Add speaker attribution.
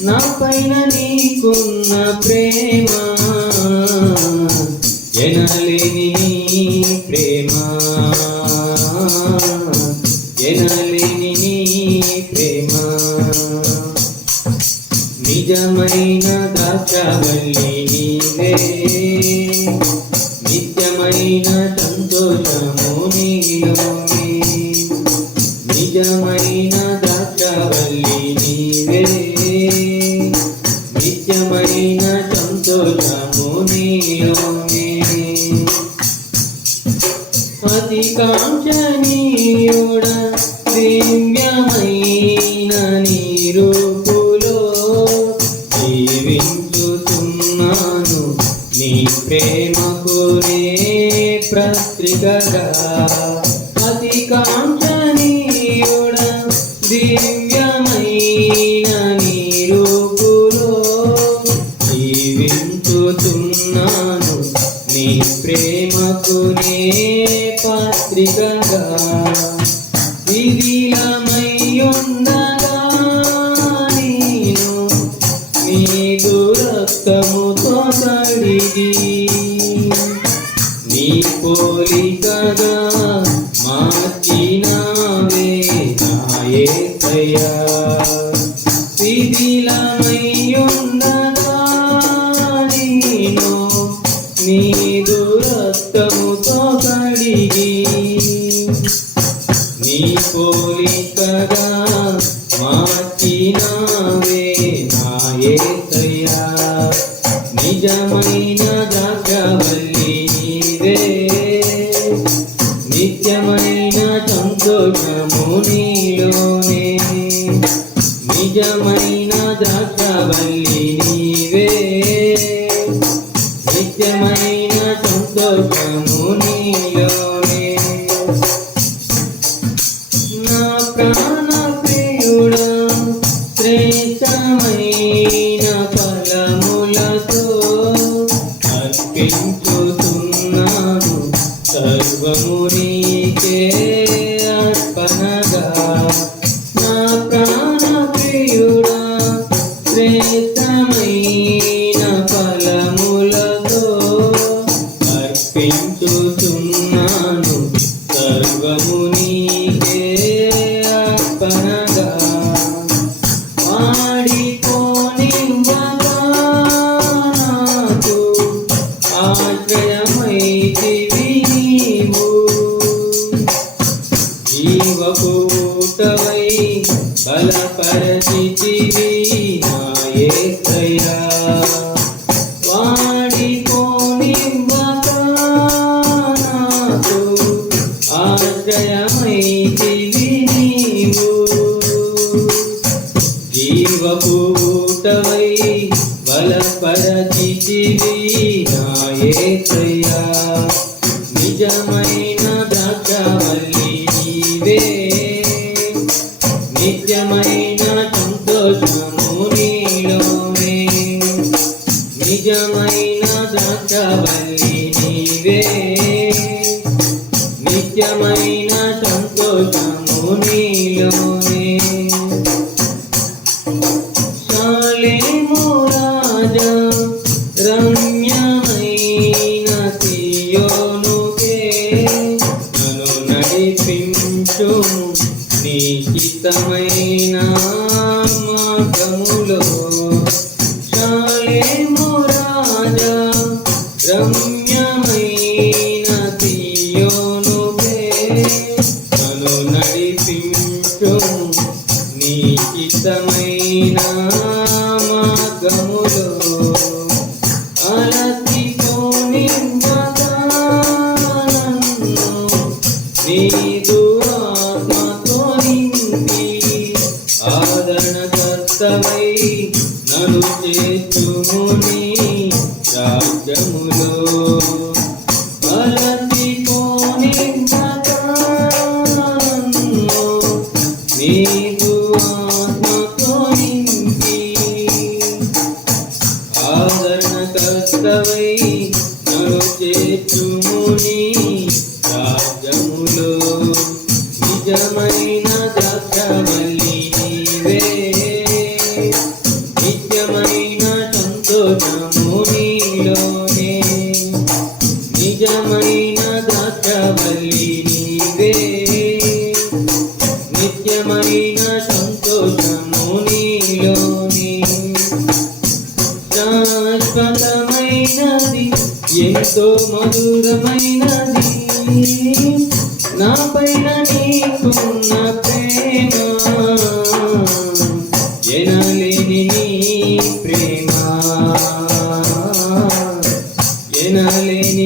Speaker 1: నా పైన నీకున్న ప్రేమ ఎనలేని నీ ప్రేమ. ఎనలేని నీ ప్రేమ. నిజమైన ద్రాక్షవల్లి నీవే. నిత్యమైన సంతోషము నీలోనే. నిజమైన ద్రాక్షవల్లి నీ కాంక్షణీయుడ దివ్యమైన నీ జీవించుతున్నాను. నీ ప్రేమకు నే ప్రత్రికగా అతి కాంక్షణీయుడ దివ్యమైన నీ జీవించుతున్నాను. నీ ప్రేమకు నే పత్రికగా విధిలమయ్యుండగా నేను నీ రక్తముతో కడిగి నీ పోలికగా మార్చినావే నాయసయ్యా శిథిలమయ్యుండగా నిత్యమైన సంతోషము నీలోనే నిజమైన ద్రాక్షవల్లి నీవే. నిత్యమైన సంతోషము నీలోనే నా ప్రాణ ప్రియుడ శ్రేష్టమైన ఫలములతో అర్పించుతున్నాను. సర్వము అర్పించుతున్నాను సర్వము నిత్యమైన సంతోషము నీలోనే. శాలేము రాజా రమ్యమైన సియోనుకే నన్ను నడిపించు నీ హితమైన మార్గములో నడిపించు నీకితమైన మార్గములో. అలసితో నిమ్మదానన్ను నీదు ఆత్మతో నింపి ఆదరణకర్తమై నను చేతుముని రాజ్యములో. అలసి away. ఎంతో మధురమైనది నా పైన నీకున్న ప్రేమ. ఎనలేని నీ ప్రేమ. ఎనలేని